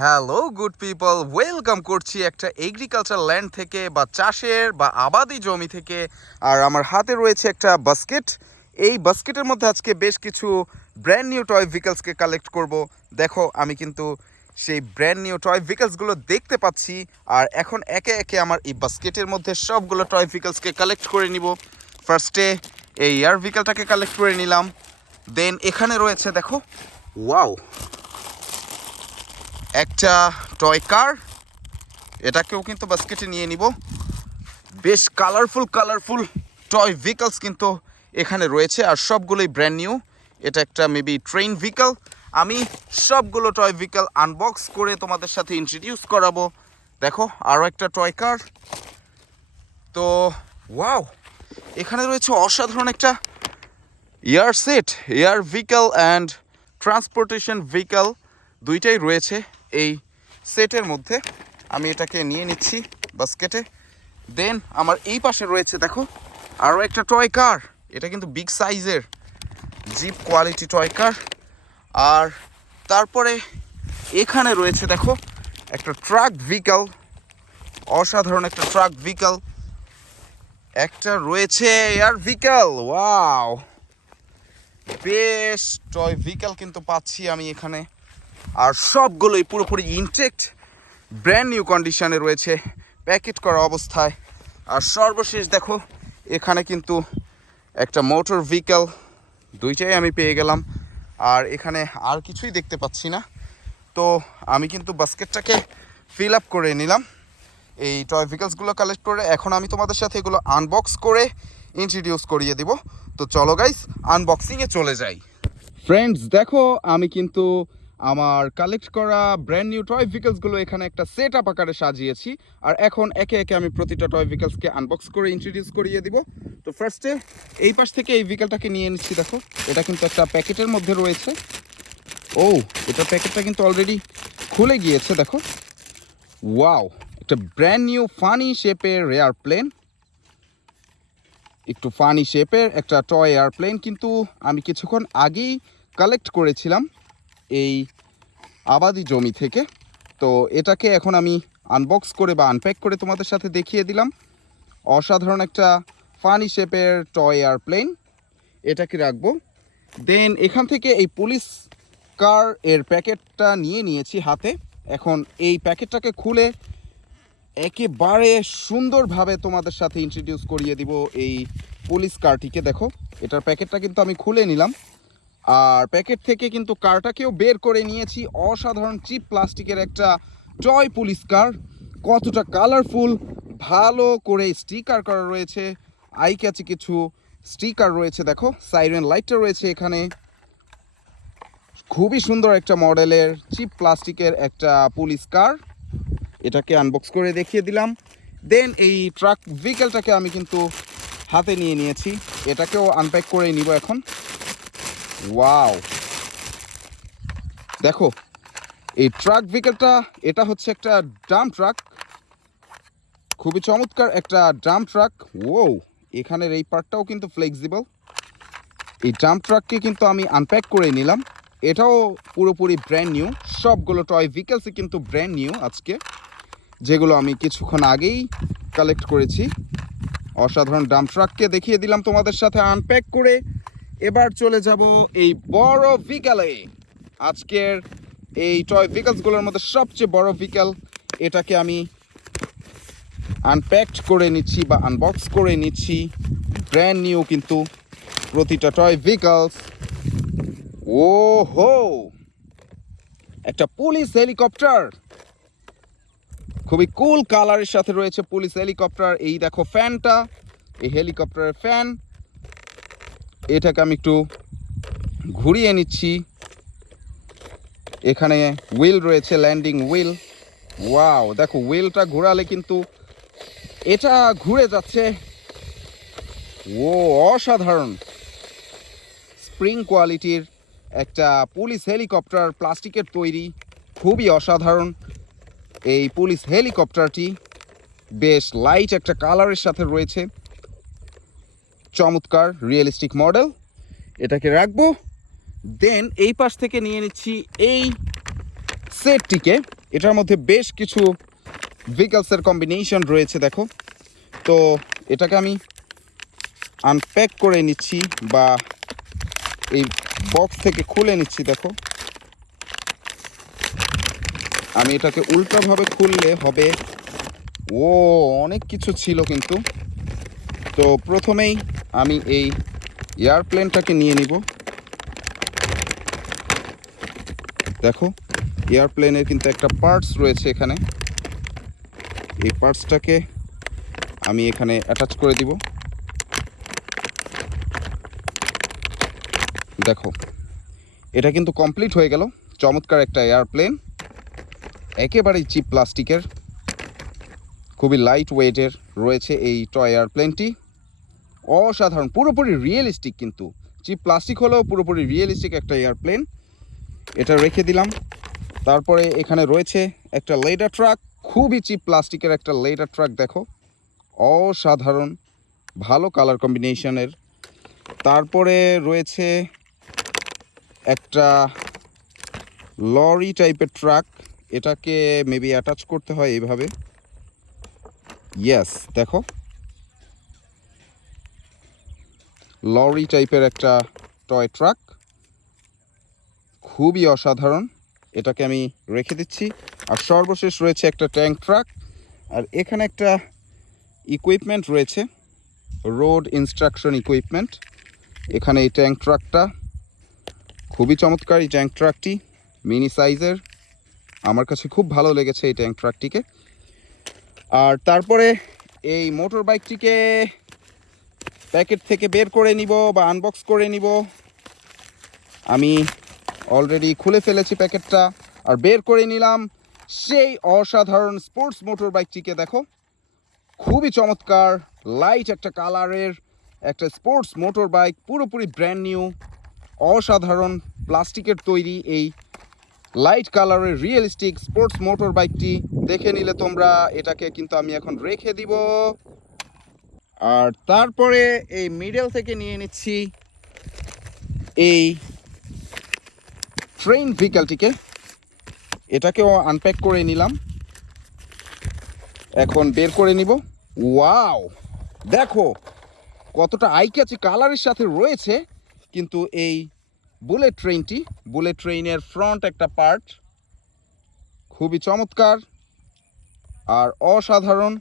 Hello good people, welcome করছি একটা agriculture land থেকে বা চাষের বা আবাদি জমি থেকে। আর আমার হাতে রয়েছে একটা বাস্কেট। এই বাস্কেটের মধ্যে আজকে বেশ কিছু ব্র্যান্ড নিউ টয় ভেহিকলসকে কালেক্ট করব। দেখো, আমি কিন্তু সেই ব্র্যান্ড নিউ টয় ভেহিকলসগুলো দেখতে পাচ্ছি। আর এখন একে একে আমার এই বাস্কেটের মধ্যে সবগুলো টয় ভেহিকলসকে কালেক্ট করে নিব। ফার্স্টে এই এয়ার ভেহিকলটাকে কালেক্ট করে নিলাম। দেন এখানে রয়েছে, দেখো, ওয়াও, একটা টয় কার। এটাকেও কিন্তু বাস্কেটে নিয়ে নিব। বেশ কালারফুল টয় ভেহিকলস কিন্তু এখানে রয়েছে, আর সবগুলোই ব্র্যান্ড নিউ। এটা একটা মেবি ট্রেন ভেহিকল। আমি সবগুলো টয় ভেহিকল আনবক্স করে তোমাদের সাথে ইন্ট্রোডিউস করাবো। দেখো, আরও একটা টয় কার। তো ওয়াও, এখানে রয়েছে অসাধারণ একটা air set, air vehicle and transportation vehicle দুইটাই রয়েছে এই সেটের মধ্যে। আমি এটাকে নিয়ে নিচ্ছি বাস্কেটে। দেন আমার এই পাশে রয়েছে, দেখো, আরও একটা টয় কার। এটা কিন্তু বিগ সাইজের জিপ কোয়ালিটি টয় কার। আর তারপরে এখানে রয়েছে, দেখো, একটা ট্রাক ভেহিকল, অসাধারণ একটা ট্রাক ভেহিকল। একটা রয়েছে এয়ার ভেহিকল। ওয়াও, বেশ টয় ভেহিকল কিন্তু পাচ্ছি আমি এখানে। আর সবগুলোই পুরোপুরি ইনটেক্ট, ব্র্যান্ড নিউ কন্ডিশনে রয়েছে, প্যাকেট করা অবস্থায়। আর সর্বশেষ দেখো, এখানে কিন্তু একটা মোটর ভেহিকল, দুইটাই আমি পেয়ে গেলাম। আর এখানে আর কিছুই দেখতে পাচ্ছি না। তো আমি কিন্তু বাস্কেটটাকে ফিল আপ করে নিলাম এই টয় ভেহিকলসগুলো কালেক্ট করে। এখন আমি তোমাদের সাথে এগুলো আনবক্স করে ইন্ট্রোডিউস করিয়ে দিব। তো চলো গাইস, আনবক্সিংয়ে চলে যাই। ফ্রেন্ডস, দেখো, আমি কিন্তু আমার কালেক্ট করা ব্র্যান্ড নিউ টয় ভেহিকলসগুলো এখানে একটা সেট আপ আকারে সাজিয়েছি। আর এখন একে একে আমি প্রতিটা টয় ভেহিকলসকে আনবক্স করে ইন্ট্রোডিউস করিয়ে দিব। তো ফার্স্টে এই পাশ থেকে এই ভেহিকলটাকে নিয়ে নিচ্ছি। দেখো, এটা কিন্তু একটা প্যাকেটের মধ্যে রয়েছে। ও, এটার প্যাকেটটা কিন্তু অলরেডি খুলে গিয়েছে। দেখো, ওয়াও, একটা ব্র্যান্ড নিউ ফানি শেপের এয়ারপ্লেন। একটু ফানি শেপের একটা টয় এয়ারপ্লেন কিন্তু আমি কিছুক্ষণ আগেই কালেক্ট করেছিলাম এই আবাদি জমি থেকে। তো এটাকে এখন আমি আনবক্স করে বা আনপ্যাক করে তোমাদের সাথে দেখিয়ে দিলাম। অসাধারণ একটা ফানি শেপের টয় এয়ারপ্লেন, এটাকে রাখবো। দেন এখান থেকে এই পুলিশ কার এর প্যাকেটটা নিয়ে নিয়েছি হাতে। এখন এই প্যাকেটটাকে খুলে একেবারে সুন্দরভাবে তোমাদের সাথে ইন্ট্রোডিউস করিয়ে দিব এই পুলিশ কারটিকে। দেখো, এটার প্যাকেটটা কিন্তু আমি খুলে নিলাম। আর প্যাকেট থেকে কিন্তু কারটাকেও বের করে নিয়েছি। অসাধারণ চিপ প্লাস্টিকের একটা টয় পুলিশ কার। কতটা কালারফুল, ভালো করে স্টিকার করা রয়েছে, আই ক্যাচি কিছু স্টিকার রয়েছে। দেখো, সাইরেন লাইটটা রয়েছে এখানে। খুবই সুন্দর একটা মডেলের চিপ প্লাস্টিকের একটা পুলিশ কার। এটাকে আনবক্স করে দেখিয়ে দিলাম। দেন এই ট্রাক ভেহিকলটাকে আমি কিন্তু হাতে নিয়ে নিয়েছি। এটাকেও আনপ্যাক করে নিব এখন। ওয়াও, দেখো, এই ট্রাক ভেহিকলটা, এটা হচ্ছে একটা ডাম্প ট্রাক। খুবই চমৎকার একটা ডাম্প ট্রাক। ও, এখানের এই পার্টটাও কিন্তু ফ্লেক্সিবল। এই ডাম্প ট্রাককে কিন্তু আমি আনপ্যাক করে নিলাম। এটাও পুরোপুরি ব্র্যান্ড নিউ। সবগুলো টয় ভেহিকলসই কিন্তু ব্র্যান্ড নিউ আজকে, যেগুলো আমি কিছুক্ষণ আগেই কালেক্ট করেছি। অসাধারণ ডাম্প ট্রাককে দেখিয়ে দিলাম তোমাদের সাথে আনপ্যাক করে। এবার চলে যাব এই বড় ভেহিকলে। আজকের এই টয় ভেহিকলসগুলোর মধ্যে সবচেয়ে বড় ভেহিকল, এটাকে আমি আনপ্যাকড করে নিচ্ছি বা আনবক্স করে নিচ্ছি। ব্র্যান্ড নিউ কিন্তু প্রতিটা টয় ভেহিকলস। ও হো, একটা পুলিশ হেলিকপ্টার, খুবই কুল কালারের সাথে রয়েছে পুলিশ হেলিকপ্টার। এই দেখো ফ্যানটা, এই হেলিকপ্টারের ফ্যান। এটাকে আমি একটু ঘুরিয়ে নিচ্ছি। এখানে হুইল রয়েছে, ল্যান্ডিং হুইল। ওয়াও, দেখো, হুইলটা ঘোরালে কিন্তু এটা ঘুরে যাচ্ছে। ও, অসাধারণ স্প্রিং কোয়ালিটির একটা পুলিশ হেলিকপ্টার, প্লাস্টিকের তৈরি, খুবই অসাধারণ এই পুলিশ হেলিকপ্টারটি। বেশ লাইট একটা কালারের সাথে রয়েছে, চমৎকার রিয়েলিস্টিক মডেল। এটাকে রাখবো। দেন এই পাশ থেকে নিয়ে নিচ্ছি এই সেটটিকে। এটার মধ্যে বেশ কিছু ভেহিকলসের কম্বিনেশন রয়েছে দেখো। তো এটাকে আমি আনপ্যাক করে নিচ্ছি বা এই বক্স থেকে খুলে নিচ্ছি। দেখো আমি এটাকে উল্টাভাবে খুললে হবে, ও অনেক কিছু ছিল কিন্তু। তো প্রথমেই আমি এই এয়ারপ্লেনটাকে নিয়ে নিব। দেখো এয়ারপ্লেনের কিন্তু একটা পার্টস রয়েছে এখানে, এই পার্টসটাকে আমি এখানে অ্যাটাচ করে দিব। দেখো এটা কিন্তু কমপ্লিট হয়ে গেল, চমৎকার একটা এয়ারপ্লেন, একেবারেই চিপ প্লাস্টিকের, খুবই লাইট ওয়েটের রয়েছে এই টয় এয়ারপ্লেনটি। অসাধারণ, পুরোপুরি রিয়েলিস্টিক, কিন্তু চিপ প্লাস্টিক হলেও পুরোপুরি রিয়েলিস্টিক একটা এয়ারপ্লেন। এটা রেখে দিলাম। তারপরে এখানে রয়েছে একটা লেডার ট্রাক, খুবই চিপ প্লাস্টিকের একটা লেডার ট্রাক। দেখো অসাধারণ, ভালো কালার কম্বিনেশনের। তারপরে রয়েছে একটা লরি টাইপের ট্রাক, এটাকে মেবি অ্যাটাচ করতে হয় এইভাবে। ইয়েস, দেখো লরি টাইপের একটা টয় ট্রাক, খুবই অসাধারণ। এটাকে আমি রেখে দিচ্ছি। আর সর্বশেষ রয়েছে একটা ট্যাঙ্ক ট্রাক, আর এখানে একটা ইকুইপমেন্ট রয়েছে, রোড ইনস্ট্রাকশন ইকুইপমেন্ট। এখানে এই ট্যাঙ্ক ট্রাকটা খুবই চমৎকার, এই ট্যাঙ্ক ট্রাকটি মিনি সাইজের, আমার কাছে খুব ভালো লেগেছে এই ট্যাঙ্ক ট্রাকটিকে। আর তারপরে এই মোটর বাইকটিকে প্যাকেট থেকে বের করে নিব বা আনবক্স করে নিব। আমি অলরেডি খুলে ফেলেছি প্যাকেটটা আর বের করে নিলাম সেই অসাধারণ স্পোর্টস মোটর বাইকটিকে। দেখো খুবই চমৎকার, লাইট একটা কালারের একটা স্পোর্টস মোটর বাইক, পুরোপুরি ব্র্যান্ড নিউ, অসাধারণ প্লাস্টিকের তৈরি এই লাইট কালারের রিয়েলিস্টিক স্পোর্টস মোটর বাইকটি দেখে নিলে তোমরা। এটাকে কিন্তু আমি এখন রেখে দিব। আর তারপরে এই মিডল থেকে নিয়ে নিচ্ছি এই ট্রেন ভেহিকলটিকে, এটাকেও আনপ্যাক করে নিলাম, এখন বের করে নিব। ওয়াও, দেখো কতটা আই ক্যাচি কালারের সাথে রয়েছে কিন্তু এই বুলেট ট্রেনটি। বুলেট ট্রেনের ফ্রন্ট একটা পার্ট খুবই চমৎকার আর অসাধারণ,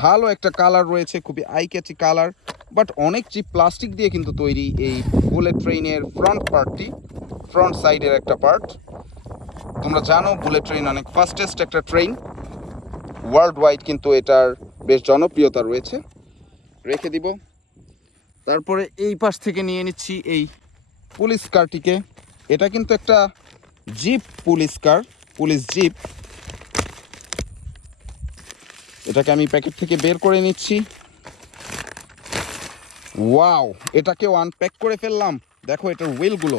ভালো একটা কালার রয়েছে, খুবই আই ক্যাচি কালার, বাট অনেক চিপ প্লাস্টিক দিয়ে কিন্তু তৈরি এই বুলেট ট্রেনের ফ্রন্ট পার্টটি, ফ্রন্ট সাইডের একটা পার্ট। তোমরা জানো বুলেট ট্রেন অনেক ফাস্টেস্ট একটা ট্রেন, ওয়ার্ল্ড ওয়াইড কিন্তু এটার বেশ জনপ্রিয়তা রয়েছে। রেখে দিব। তারপরে এই পাশ থেকে নিয়ে নিচ্ছি এই পুলিশ কারটিকে, এটা কিন্তু একটা jeep police car, police jeep. এটাকে আমি প্যাকেট থেকে বের করে নিচ্ছি। ওয়াও, এটাকেও আনপ্যাক করে ফেললাম। দেখো এটার হুইলগুলো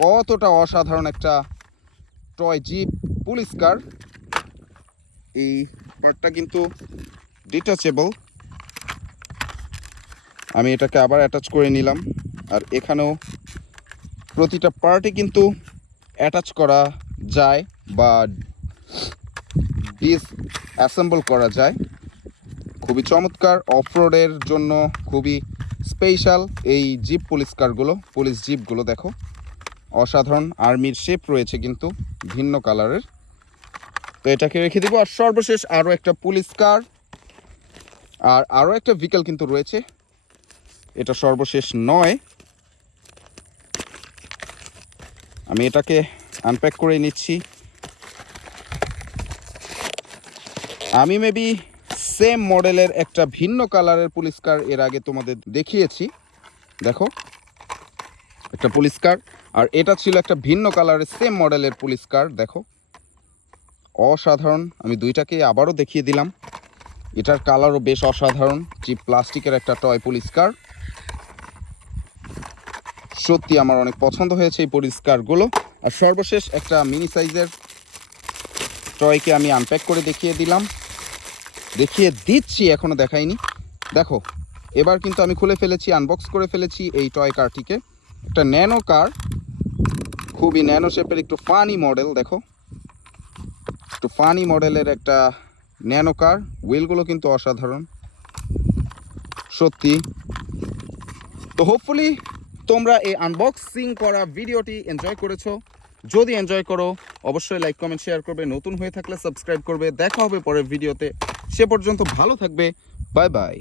কতটা অসাধারণ, একটা টয় জিপ পুলিশ কার। এই পার্টটা কিন্তু ডিটাচেবল, আমি এটাকে আবার অ্যাটাচ করে নিলাম। আর এখানেও প্রতিটা পার্টে কিন্তু অ্যাটাচ করা যায় বা ডিসঅ্যাসেম্বল করা যায়। খুবই চমৎকার, অফরোডের জন্য খুবই স্পেশাল এই জিপ পুলিশ কারগুলো, পুলিশ জিপগুলো। দেখো অসাধারণ, আর্মির শেপ রয়েছে কিন্তু ভিন্ন কালারের। তো এটাকে রেখে দিব। আর সর্বশেষ আরও একটা পুলিশ কার আর আরও একটা ভেহিকল কিন্তু রয়েছে, এটা সর্বশেষ নয়। আমি এটাকে আনপ্যাক করে নিচ্ছি। আমি মেবি সেম মডেলের একটা ভিন্ন কালারের পুলিশ কার এর আগে তোমাদের দেখিয়েছি। দেখো একটা পুলিশ কার, আর এটা ছিল একটা ভিন্ন কালারের সেম মডেলের পুলিশ কার। দেখো অসাধারণ, আমি দুইটাকে আবারও দেখিয়ে দিলাম। এটার কালারও বেশ অসাধারণ, চিপ প্লাস্টিকের একটা টয় পুলিশ কার। সত্যি আমার অনেক পছন্দ হয়েছে এই পুলিশ কারগুলো। আর সর্বশেষ একটা মিনি সাইজের টয়কে আমি আনপ্যাক করে দেখিয়ে দিচ্ছি, এখনও দেখাইনি। দেখো এবার কিন্তু আমি খুলে ফেলেছি, আনবক্স করে ফেলেছি এই টয় কারটিকে। একটা ন্যানো কার, খুবই ন্যানো শেপের, একটু ফানি মডেল। দেখো একটু ফানি মডেলের একটা ন্যানো কার। হুইলগুলো কিন্তু অসাধারণ সত্যি। তো হোপফুলি তোমরা এই আনবক্সিং করা ভিডিওটি এনজয় করেছো। যদি এনজয় করো অবশ্যই লাইক কমেন্ট শেয়ার করবে, নতুন হয়ে থাকলে সাবস্ক্রাইব করবে। দেখা হবে পরের ভিডিওতে, সে পর্যন্ত ভালো থাকবে। Bye bye.